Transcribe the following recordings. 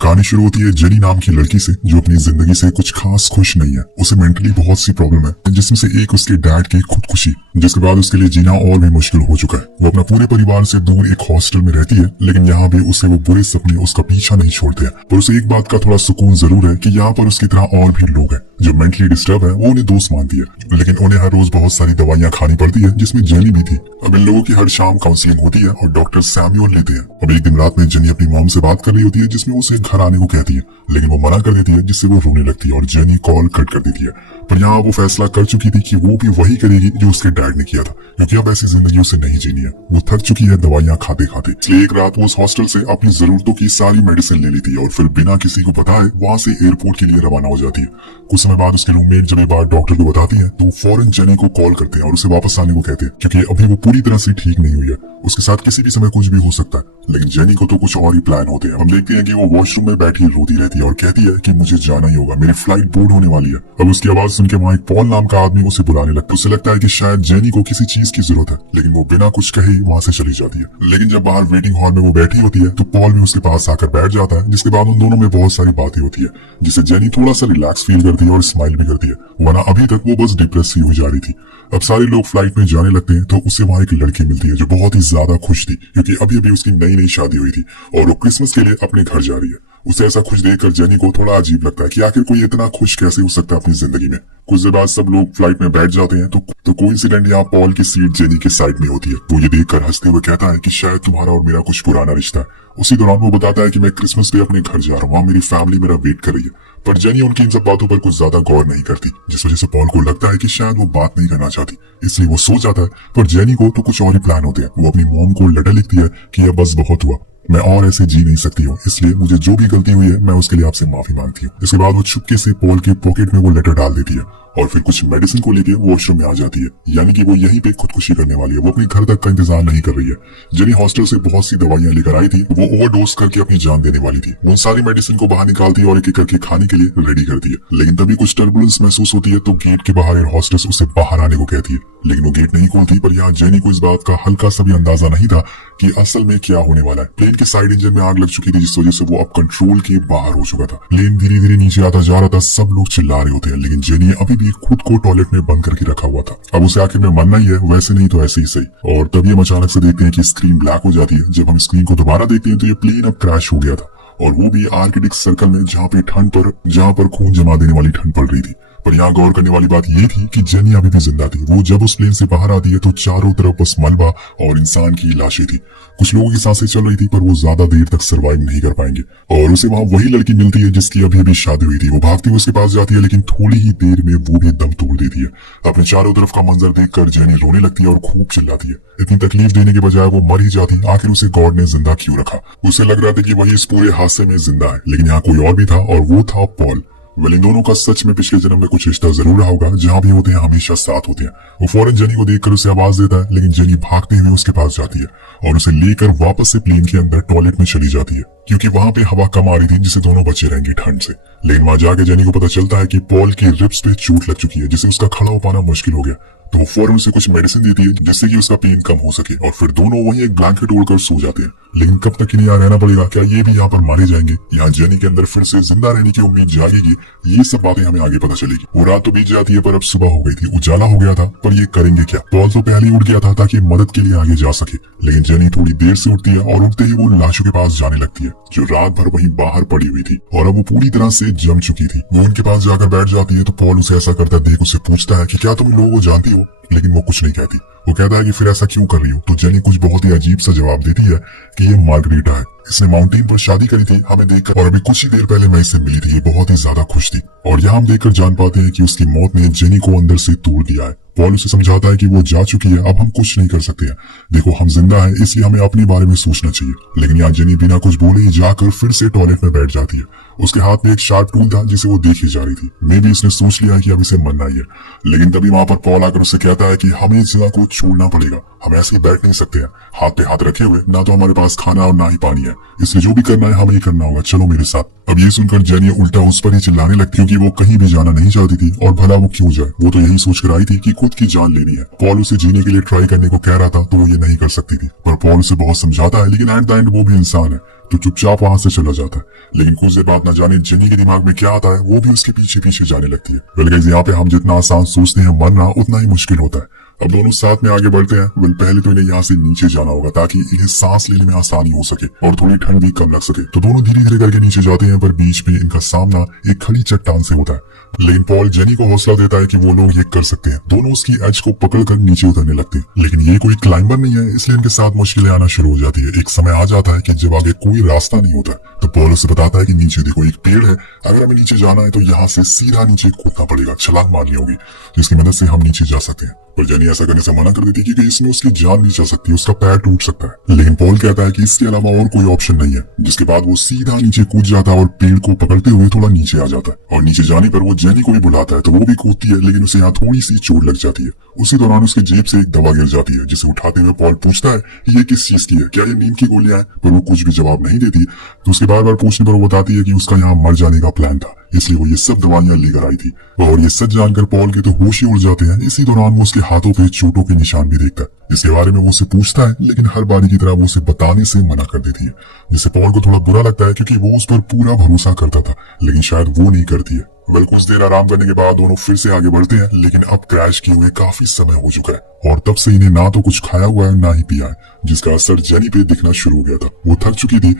कहानी शुरू होती है जेनी नाम की लड़की से जो अपनी जिंदगी से कुछ खास खुश नहीं है। उसे मेंटली बहुत सी प्रॉब्लम है, जिसमें से एक उसके डैड की खुदकुशी, जिसके बाद उसके लिए जीना और भी मुश्किल हो चुका है। वो अपना पूरे परिवार से दूर एक हॉस्टल में रहती है, लेकिन यहाँ भी उसे वो बुरे सपने उसका पीछा नहीं छोड़ते हैं। पर उसे एक बात का थोड़ा सुकून जरूर है कि यहाँ पर उसकी तरह और भी लोग हैं जो मेंटली डिस्टर्ब है। वो उन्हें दोस्त मानती है, लेकिन उन्हें हर रोज बहुत सारी दवाइयां खानी पड़ती है, जिसमें जेनी भी थी। अब इन लोगों की हर शाम काउंसलिंग होती है और डॉक्टर सैमुअल लेते हैं। अब एक दिन रात में जेनी अपनी मॉम से बात कर रही होती है, जिसमें उसे घर आने को कहती है, लेकिन वो मना कर देती है, जिससे वो रोने लगती है और जेनी कॉल कट कर देती है। पर यहाँ वो फैसला कर चुकी थी कि वो भी वही करेगी जो उसके डैड ने किया था, क्योंकि अब ऐसी जिंदगी उसे नहीं जीनी है। वो थक चुकी है दवाइयां खाते खाते। इसलिए एक रात वो उस हॉस्टल से अपनी जरूरतों की सारी मेडिसिन ले लेती है और फिर बिना किसी को बताए वहां से एयरपोर्ट के लिए रवाना हो जाती है। कुछ समय बाद उसके रूममेट जब ये बात डॉक्टर को बताती है तो वो फौरन जेनी को कॉल करते हैं और उसे वापस आने को कहते हैं, क्योंकि अभी वो पूरी तरह से ठीक नहीं हुई है। उसके साथ किसी भी समय कुछ भी हो सकता है। लेकिन जेनी को तो कुछ और ही प्लान होते हैं। हम देखते हैं कि वो वॉशरूम में बैठी रोती रहती है और कहती है कि मुझे जाना ही होगा, मेरी फ्लाइट बोर्ड होने वाली है। अब उसकी आवाज सुन के वहाँ एक पॉल नाम का आदमी उसे बुलाने लगता है। उसे लगता है कि शायद जेनी को किसी चीज की जरूरत है, लेकिन वो बिना कुछ कहे वहाँ से चली जाती है। लेकिन जब बाहर वेटिंग हॉल में वो बैठी होती है तो पॉल भी उसके पास आकर बैठ जाता है, जिसके बाद उन दोनों में बहुत सारी बातें होती है, जिससे जेनी थोड़ा सा रिलैक्स फील करती है और स्माइल भी करती है, वरना अभी तक वो बस डिप्रेस ही हुई जा रही थी। अब सारे लोग फ्लाइट में जाने लगते हैं तो उसे वहाँ एक लड़की मिलती है जो बहुत ही ज्यादा खुश थी, क्योंकि अभी अभी उसकी नई नई शादी हुई थी और वो क्रिसमस के लिए अपने घर जा रही है। उसे ऐसा खुश देखकर जेनी को थोड़ा अजीब लगता है कि आखिर कोई इतना खुश कैसे हो सकता है अपनी जिंदगी में। कुछ देर बाद सब लोग फ्लाइट में बैठ जाते हैं तो कोइंसिडेंट यहाँ पॉल की सीट जेनी के साइड में होती है। वो ये देखकर हंसते हुए कहता है कि शायद तुम्हारा और मेरा कुछ पुराना रिश्ता है। उसी दौरान वो बताता है कि मैं क्रिसमस पे अपने घर जा रहा हूँ, वहाँ मेरी फैमिली मेरा वेट कर रही है। पर जेनी उनकी इन सब बातों पर कुछ ज्यादा गौर नहीं करती, जिस वजह से पॉल को लगता है कि शायद वो बात नहीं करना चाहती, इसलिए वो सो जाता है। पर जेनी को तो कुछ और ही प्लान होते हैं। वो अपनी मॉम को लेटर लिखती है कि यह बस बहुत हुआ, मैं और ऐसे जी नहीं सकती हूँ, इसलिए मुझे जो भी गलती हुई है मैं उसके लिए आपसे माफी मांगती हूँ। इसके बाद वो चुपके से पॉल के पॉकेट में वो लेटर डाल देती है और फिर कुछ मेडिसिन को लेके वॉशरूम में आ जाती है, यानी कि वो यहीं पे खुदकुशी करने वाली है। वो अपने घर तक का इंतजार नहीं कर रही है। जेनी हॉस्टल से बहुत सी दवाइयां लेकर आई थी, वो ओवरडोज करके अपनी जान देने वाली थी। वो सारी मेडिसिन को बाहर निकालती है और एक एक करके खाने के लिए रेडी करती है। लेकिन तभी कुछ टर्बुलेंस महसूस होती है तो गेट के बाहर एयर हॉस्टेस उसे बाहर आने को कहती है, लेकिन वो गेट नहीं खोलती। पर यहाँ जेनी को इस बात का हल्का सा भी अंदाजा नहीं था कि असल में क्या होने वाला है। प्लेन के साइड इंजन में आग लग चुकी थी, जिस वजह से वो अब कंट्रोल के बाहर हो चुका था। प्लेन धीरे धीरे नीचे आता जा रहा था। सब लोग चिल्ला रहे होते हैं, लेकिन जेनी अभी भी खुद को टॉयलेट में बंद करके रखा हुआ था। अब उसे आखिर में मरना ही है, वैसे नहीं तो ऐसे ही सही। और तभी हम अचानक से देखते हैं कि स्क्रीन ब्लैक हो जाती है। जब हम स्क्रीन को दोबारा देखते हैं तो ये प्लेन अब क्रैश हो गया था, और वो भी आर्कटिक सर्कल में, जहाँ पर खून जमा देने वाली ठंड पड़ रही थी। पर यहाँ गौर करने वाली बात ये थी कि जेनी अभी भी जिंदा थी। वो जब उस प्लेन से बाहर आती है तो चारों तरफ बस मलबा और इंसान की लाशें थी। कुछ लोगों की सांसें चल रही थी, पर वो ज्यादा देर तक सरवाइव नहीं कर पाएंगे। और उसे वहाँ वही लड़की मिलती है जिसकी अभी अभी शादी हुई थी। वो भागती हुई उसके पास जाती है, लेकिन थोड़ी ही देर में वो भी दम तोड़ देती है। अपने चारों तरफ का मंजर देखकर जेनी रोने लगती है और खूब चिल्लाती है। इतनी तकलीफ देने के बजाय वो मर ही जाती। आखिर उसे गॉड ने जिंदा क्यों रखा? उसे लग रहा था कि वही इस पूरे हादसे में जिंदा है, लेकिन यहाँ कोई और भी था, और वो था पॉल। वेल, इन दोनों का सच में पिछले जन्म में कुछ रिश्ता जरूर रहा होगा। जहाँ भी होते हैं हमेशा साथ होते हैं। वो फौरन जेनी को देखकर उसे आवाज देता है, लेकिन जेनी भागते हुए उसके पास जाती है और उसे लेकर वापस से प्लेन के अंदर टॉयलेट में चली जाती है, क्योंकि वहां पे हवा कम आ रही थी, जिससे दोनों बचे रहेंगे ठंड से। लेकिन वहां जाके जेनी को पता चलता है कि पॉल की रिब्स पे चोट लग चुकी है, जिससे उसका खड़ा हो पाना मुश्किल हो गया। तो वो फौरन उसे कुछ मेडिसिन देती है, जिससे कि उसका पेन कम हो सके, और फिर दोनों वहीं एक ब्लैंकेट ओढ़कर सो जाते हैं। लेकिन कब तक इन्हें यहाँ रहना पड़ेगा? क्या ये भी यहाँ पर मारे जाएंगे? यहाँ जेनी के अंदर फिर से जिंदा रहने की उम्मीद जागेगी? ये सब बातें हमें आगे पता चलेगी। वो रात तो बीत जाती है, पर अब सुबह हो गई थी, उजाला हो गया था। पर ये करेंगे क्या? पॉल तो पहले उठ गया था ताकि मदद के लिए आगे जा सके, लेकिन जेनी थोड़ी देर से उठती है और उठते ही वो लाशों के पास जाने लगती है, जो रात भर वहीं बाहर पड़ी हुई थी और अब वो पूरी तरह से जम चुकी थी। वो उनके पास जाकर बैठ जाती है तो पॉल उसे ऐसा करता देख उसे पूछता है कि क्या तुम इन लोगों को जानती हो? लेकिन वो कुछ नहीं कहती। वो कहता है कि फिर ऐसा क्यों कर रही हो? तो जेनी कुछ बहुत ही अजीब सा जवाब देती है कि ये मार्गरीटा है, इसने माउंटेन पर शादी करी थी हमें देखकर, और अभी कुछ ही देर पहले मैं इससे मिली थी। ये बहुत ही ज्यादा खुश थी। और यहाँ हम देखकर जान पाते हैं कि उसकी मौत ने जेनी को अंदर से तोड़ दिया है। पॉल उसे समझाता है कि वो जा चुकी है, अब हम कुछ नहीं कर सकते हैं। देखो, हम जिंदा हैं, इसलिए हमें अपने बारे में सोचना चाहिए। लेकिन यहाँ जेनी बिना कुछ बोले ही जाकर फिर से टॉयलेट में बैठ जाती है। उसके हाथ में एक शार्प टूल था जिसे वो देखे जा रही थी। मे भी इसने सोच लिया कि अब इसे मरना ही है। लेकिन तभी वहां पर पॉल आकर उसे कहता है कि हमें इस जगह को छोड़ना पड़ेगा, हम ऐसे ही बैठ नहीं सकते हैं हाथ पे हाथ रखे हुए। ना तो हमारे पास खाना और ना ही पानी है, इसलिए जो भी करना है हमें ही करना होगा, चलो मेरे साथ। अब ये सुनकर जेनी उल्टा उस पर ही चिल्लाने लगती, क्योंकि वो कहीं भी जाना नहीं चाहती थी, और भला वो क्यों जाए? वो तो यही सोचकर आई थी कि खुद की जान लेनी है। पॉल उसे जीने के लिए ट्राई करने को कह रहा था तो वो ये नहीं कर सकती थी, पर पॉल उसे बहुत समझाता है। लेकिन एट द एंड वो भी इंसान है, तो चुपचाप वहां से चला जाता है। लेकिन कुछ देर बाद न जाने जेनी के दिमाग में क्या आता है, वो भी उसके पीछे पीछे जाने लगती है। वेल गाइस, यहाँ पे हम जितना आसान सोचते हैं मरना उतना ही मुश्किल होता है। अब दोनों साथ में आगे बढ़ते हैं। वेल पहले तो इन्हें यहाँ से नीचे जाना होगा ताकि इन्हें सांस लेने में आसानी हो सके और थोड़ी ठंड भी कम लग सके। तो दोनों धीरे धीरे करके नीचे जाते हैं, पर बीच में इनका सामना एक खड़ी चट्टान से होता है। लेकिन पॉल जेनी को हौसला देता है कि वो लोग ये कर सकते हैं। दोनों उसकी एज को पकड़कर नीचे उतरने लगते हैं। लेकिन ये कोई क्लाइंबर नहीं है, इसलिए इनके साथ मुश्किलें आना शुरू हो जाती है। एक समय आ जाता है कि जब आगे कोई रास्ता नहीं होता, तो पॉल उसे बताता है कि नीचे देखो एक पेड़ है, अगर हमें नीचे जाना है तो यहाँ से सीधा नीचे कूदना पड़ेगा, छलांग मारनी होगी, जिसकी मदद से हम नीचे जा सकते हैं। पर जेनी ऐसा करने से मना कर देती है क्योंकि इसमें उसकी जान नहीं जा सकती, उसका पैर टूट सकता है। लेकिन पॉल कहता है कि इसके अलावा और कोई ऑप्शन नहीं है, जिसके बाद वो सीधा नीचे कूद जाता है और पेड़ को पकड़ते हुए थोड़ा नीचे आ जाता है। और नीचे जाने पर वो जेनी को भी बुलाता है, तो वो भी कूदती है, लेकिन उसे यहाँ थोड़ी सी चोट लग जाती है। उसी दौरान उसकी जेब से एक दवा गिर जाती है, जिसे उठाते हुए पॉल पूछता है कि ये किस चीज की है, क्या ये नींद की गोलियां हैं? पर वो कुछ भी जवाब नहीं देती। तो उसके बार बार पूछने पर वो बताती है कि उसका यहाँ मर जाने का प्लान था, इसलिए वो ये सब दवाइयां लेकर आई थी। और ये सच जानकर पॉल के तो होश ही उड़ जाते हैं। इसी दौरान वो उसके हाथों पे चोटों के निशान भी देखता है, जिसके बारे में वो उसे पूछता है, लेकिन हर बारी की तरह वो उसे बताने से मना कर देती है, जिससे पॉल को थोड़ा बुरा लगता है क्योंकि वो उस पर पूरा भरोसा करता था, लेकिन शायद वो नहीं करती है। वेल कुछ देर आराम करने के बाद दोनों फिर से आगे बढ़ते हैं, लेकिन अब क्रैश किए हुए काफी समय हो चुका है और तब से इन्हें ना तो कुछ खाया हुआ है ना ही पिया है, जिसका असर जेनी पे दिखना शुरू हो गया था। वो थक चुकी थी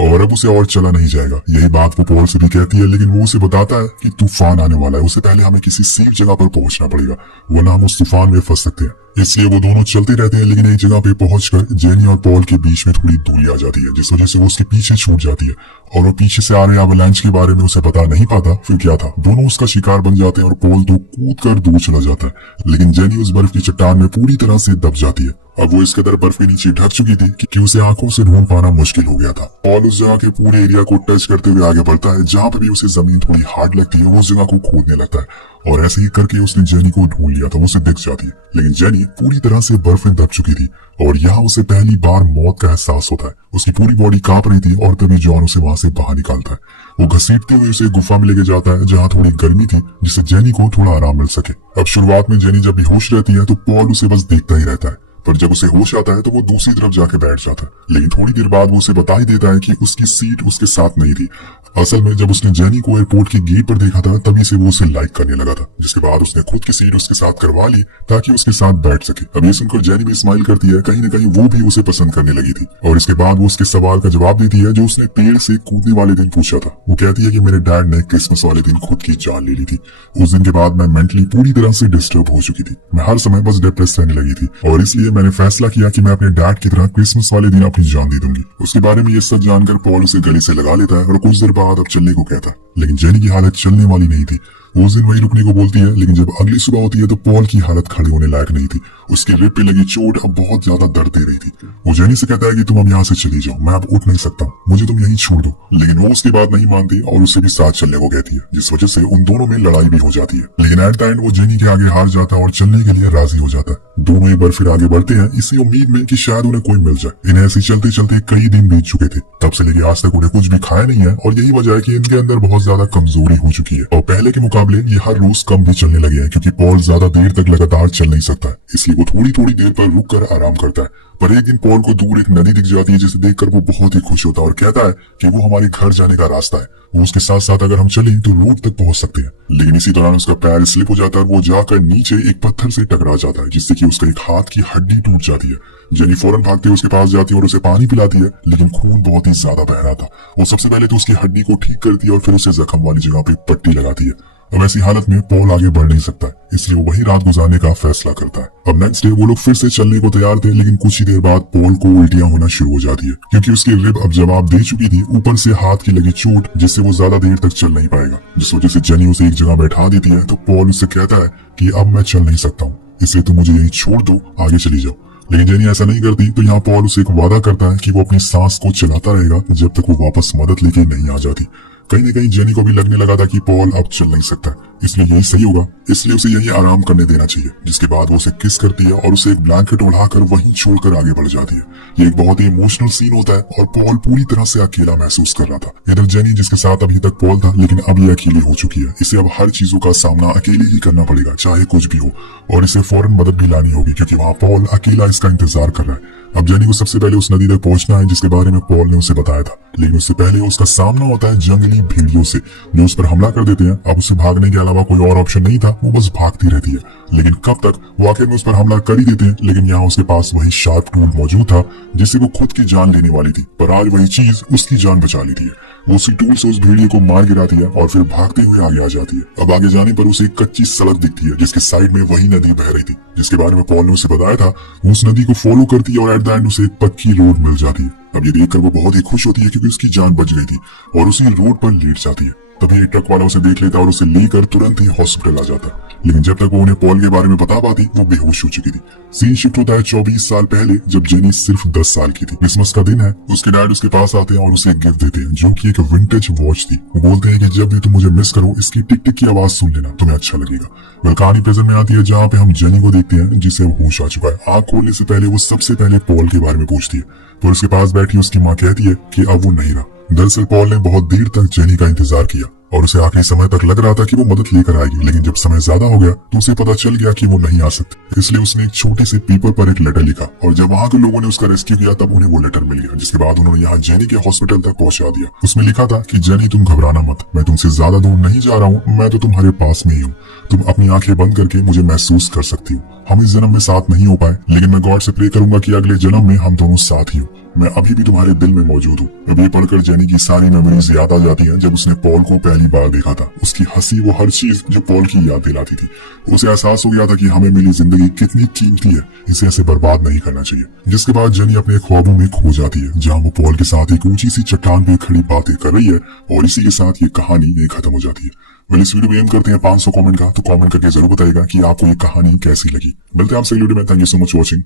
और अब उसे और चला नहीं जाएगा। यही बात वो पॉल से भी कहती है, लेकिन वो उसे बताता है कि तूफान आने वाला है, उससे पहले हमें किसी सेफ जगह पर पहुंचना पड़ेगा, वरना हम उस तूफान में फंस सकते हैं। इसलिए वो दोनों चलते रहते हैं, लेकिन एक जगह पे पहुंचकर जेनी और पॉल के बीच में थोड़ी दूरी आ जाती है, जिस वजह से वो उसके पीछे छूट जाती है और वो पीछे से आ रहे एवलांच के बारे में उसे पता नहीं पाता। फिर क्या था, दोनों उसका शिकार बन जाते हैं और पॉल तो कूद कर दूर चला जाता है, लेकिन जेनी उस बर्फ की चट्टान में पूरी तरह से दब जाती है। अब वो इस कदर बर्फ के नीचे ढक चुकी थी कि उसे आंखों से ढूंढ पाना मुश्किल हो गया था। पॉल उस जगह के पूरे एरिया को टच करते हुए आगे बढ़ता है, जहां पर भी उसे जमीन थोड़ी हार्ड लगती है वो उस जगह को खोदने लगता है और ऐसे ही करके उसने जेनी को ढूंढ लिया था। वो उसे दिख जाती है, लेकिन जेनी पूरी तरह से बर्फ में दब चुकी थी और यहाँ उसे पहली बार मौत का एहसास होता है। उसकी पूरी बॉडी कांप रही थी और तभी जॉन उसे वहां से बाहर निकालता है। वो घसीटते हुए उसे गुफा में लेके जाता है, जहाँ थोड़ी गर्मी थी, जिससे जेनी को थोड़ा आराम मिल सके। अब शुरुआत में जेनी जब बेहोश रहती है तो पॉल उसे बस देखता ही रहता है, पर जब उसे होश आता है तो वो दूसरी तरफ जाके बैठ जाता है। लेकिन थोड़ी देर बाद वो उसे बता ही देता है कि उसकी सीट उसके साथ नहीं थी। असल में जब उसने जेनी को एयरपोर्ट के गेट पर देखा था तभी से वो उसे लाइक करने लगा था, जिसके बाद उसने खुद की सीट उसके साथ करवा ली ताकि उसके साथ बैठ सके। अब ये सुनकर जेनी भी स्माइल करती है, कहीं न कहीं वो भी उसे पसंद करने लगी थी। और इसके बाद वो उसके सवाल का जवाब देती है जो उसने पेड़ से कूदने वाले दिन पूछा था। वो कहती है कि मेरे डैड ने क्रिसमस वाले दिन खुद की जान ले ली थी। उस दिन के बाद मैं मेंटली पूरी तरह से डिस्टर्ब हो चुकी थी, मैं हर समय बस डिप्रेस रहने लगी थी और इसलिए मैंने फैसला किया कि मैं अपने डैड की तरह क्रिसमस वाले दिन अपनी जान दे दूंगी। उसके बारे में ये सच जानकर पॉल उसे गले से लगा लेता है और कुछ देर बाद अब चलने को कहता है, लेकिन जेनी की हालत चलने वाली नहीं थी। उस दिन वही रुकने को बोलती है, लेकिन जब अगली सुबह होती है तो पॉल की हालत खड़े होने लायक नहीं थी। उसके रिब पे लगी चोट अब बहुत ज्यादा दर्द दे रही थी। वो जेनी से कहता है कि तुम अब यहाँ से चली जाओ, मैं अब उठ नहीं सकता, मुझे तुम यहीं छोड़ दो। लेकिन वो उसकी बात नहीं मानती और उससे भी साथ चलने को कहती है, जिस वजह से उन दोनों में लड़ाई भी हो जाती है। लेकिन एट द एंड वो जेनी के आगे हार जाता है और चलने के लिए राजी हो जाता है। दोनों एक बार फिर आगे बढ़ते हैं, इसी उम्मीद में कि शायद उन्हें कोई मिल जाए। इन्हें ऐसे चलते चलते कई दिन बीत चुके थे, तब से लेके आज तक उन्हें कुछ भी खाया नहीं है और यही वजह है कि इनके अंदर बहुत ज्यादा कमजोरी हो चुकी है और पहले के मुकाबले ये हर रोज कम भी चलने लगे हैं, क्योंकि पॉल ज्यादा देर तक लगातार चल नहीं सकता, इसलिए वो थोड़ी थोड़ी देर पर रुक कर आराम करता है। पर एक दिन पॉल को दूर एक नदी दिख जाती है, जिसे देखकर वो बहुत ही खुश होता है और कहता है कि वो हमारे घर जाने का रास्ता है। वो उसके साथ साथ अगर हम चलें तो रोड तक पहुंच सकते हैं। लेकिन इसी दौरान उसका पैर स्लिप हो जाता है और वो जाकर नीचे एक पत्थर से टकरा जाता है, जिससे कि उसका एक हाथ की हड्डी टूट जाती है। जेनी फौरन भागते हुए उसके पास जाती है और उसे पानी पिलाती है, लेकिन खून बहुत ही ज्यादा बह रहा था। वो सबसे पहले तो उसकी हड्डी को ठीक करती है और फिर उसे जख्म वाली जगह पे पट्टी लगाती है। अब ऐसी हालत में पॉल आगे बढ़ नहीं सकता, इसलिए वो वही रात गुजारने का फैसला करता है। अब नेक्स्ट डे वो लोग फिर से चलने को तैयार थे, लेकिन कुछ ही देर बाद पॉल को उल्टियां होना शुरू हो जाती है, क्योंकि उसकी रिब अब जवाब दे चुकी थी, ऊपर से हाथ की लगी चोट, जिससे वो ज्यादा देर तक चल नहीं पाएगा। जिस वजह से जेनी उसे एक जगह बैठा देती है, तो पॉल उससे कहता है कि अब मैं चल नहीं सकता हूँ, इसलिए तुम मुझे यही छोड़ दो, आगे चली जाओ। लेकिन जेनी ऐसा नहीं करती, तो यहाँ पॉल उसे एक वादा करता है कि वो अपनी सांस को चलाता रहेगा जब तक वो वापस मदद लेके नहीं आ जाती। कहीं न कहीं जेनी को भी लगने लगा था कि पॉल अब चल नहीं सकता, इसलिए यही सही होगा, इसलिए उसे यही आराम करने देना चाहिए। जिसके बाद वो उसे किस करती है और उसे एक ब्लैंकेट उड़ाकर वहीं छोड़कर आगे बढ़ जाती है। ये एक बहुत ही इमोशनल सीन होता है और पॉल पूरी तरह से अकेला महसूस कर रहा था। इधर जेनी, जिसके साथ अभी तक पॉल था, लेकिन अब ये अकेली हो चुकी है। इसे अब हर चीजों का सामना अकेले ही करना पड़ेगा, चाहे कुछ भी हो, और इसे फौरन मदद भी लानी होगी, क्योंकि वहाँ पॉल अकेला इसका इंतजार कर रहा है। अब जेनी को सबसे पहले उस नदी तक पहुंचना है जिसके बारे में पॉल ने उसे बताया था, लेकिन उससे पहले उसका सामना होता है जंगली भेड़ियों से जो उस पर हमला कर देते हैं। अब उसे भागने के अलावा कोई और ऑप्शन नहीं था, वो बस भागती रहती है। लेकिन कब तक, वो आखिर में उस पर हमला कर ही देते हैं, लेकिन यहाँ उसके पास वही शार्प टूल मौजूद था जिससे वो खुद की जान लेने वाली थी, पर आज वही चीज उसकी जान बचा लेती है। वो उसी टूल से उस भेड़िए को मार गिराती है और फिर भागते हुए आगे आ जाती है। अब आगे जाने पर उसे एक कच्ची सड़क दिखती है जिसके साइड में वही नदी बह रही थी जिसके बारे में पॉल ने उसे बताया था। वो उस नदी को फॉलो करती है और एट द एंड उसे एक पक्की रोड मिल जाती है। अब ये देखकर वो बहुत ही खुश होती है क्योंकि उसकी जान बच गई थी और उसी रोड पर लेट जाती है। तभी एक ट्रक वाला उसे देख लेता और उसे लेकर तुरंत ही हॉस्पिटल आ जाता, लेकिन जब तक वो उन्हें पॉल के बारे में बता पाती वो बेहोश हो चुकी थी। सीन शिफ्ट होता है 24 साल पहले जब जेनी सिर्फ 10 साल की थी। क्रिसमस का दिन है, उसके डैड उसके पास आते हैं और उसे एक गिफ्ट देते हैं जो कि एक विंटेज वॉच थी। वो बोलते हैं कि जब भी तुम मुझे मिस करो इसकी टिक टिक की आवाज सुन लेना, तुम्हें अच्छा लगेगा। वेल कहानी प्रेजेंट में आती है जहाँ पे हम जेनी को देखते हैं जिसे अब होश आ चुका है। आंख खोलने से पहले वो सबसे पहले पॉल के बारे में पूछती है, पर उसके पास बैठी उसकी माँ कहती है कि अब वो नहीं रहा। दरअसल पॉल ने बहुत देर तक जेनी का इंतजार किया और उसे आखिरी समय तक लग रहा था कि वो मदद लेकर आएगी, लेकिन जब समय ज्यादा हो गया तो उसे पता चल गया कि वो नहीं आ सकती। इसलिए उसने एक छोटे से पेपर पर एक लेटर लिखा और जब वहाँ के लोगों ने उसका रेस्क्यू किया तब उन्हें वो लेटर मिल गया, जिसके बाद उन्होंने यहाँ जेनी के हॉस्पिटल तक पहुंचा दिया। उसमें लिखा था कि जेनी तुम घबराना मत, मैं तुमसे ज्यादा दूर नहीं जा रहा हूँ, मैं तो तुम्हारे पास में ही हूँ। तुम अपनी आंखें बंद करके मुझे महसूस कर सकती हो। हम इस जन्म में साथ नहीं हो पाए, लेकिन मैं गॉड से प्रे करूंगा कि अगले जन्म में हम दोनों साथ ही हो। मैं अभी भी तुम्हारे दिल में मौजूद हूँ। अब ये पढ़कर जेनी की सारी मेमोरीज याद आ जाती हैं जब उसने पॉल को पहली बार देखा था। उसकी हंसी, वो हर चीज जो पॉल की याद दिलाती थी। उसे एहसास हो गया था कि हमें मिली जिंदगी कितनी कीमती है, इसे ऐसे बर्बाद नहीं करना चाहिए। जिसके बाद जेनी अपने ख्वाबों में खो जाती है जहाँ वो पॉल के साथ एक ऊंची सी चट्टान पे खड़ी बातें कर रही है और इसी के साथ ये कहानी यही खत्म हो जाती है। वेल इस वीडियो में एम करते हैं 500 कमेंट का, तो कमेंट करके जरूर बताइएगा कि आपको ये कहानी कैसी लगी। मिलते हैं आपसे अगली वीडियो में। Thank you so much watching.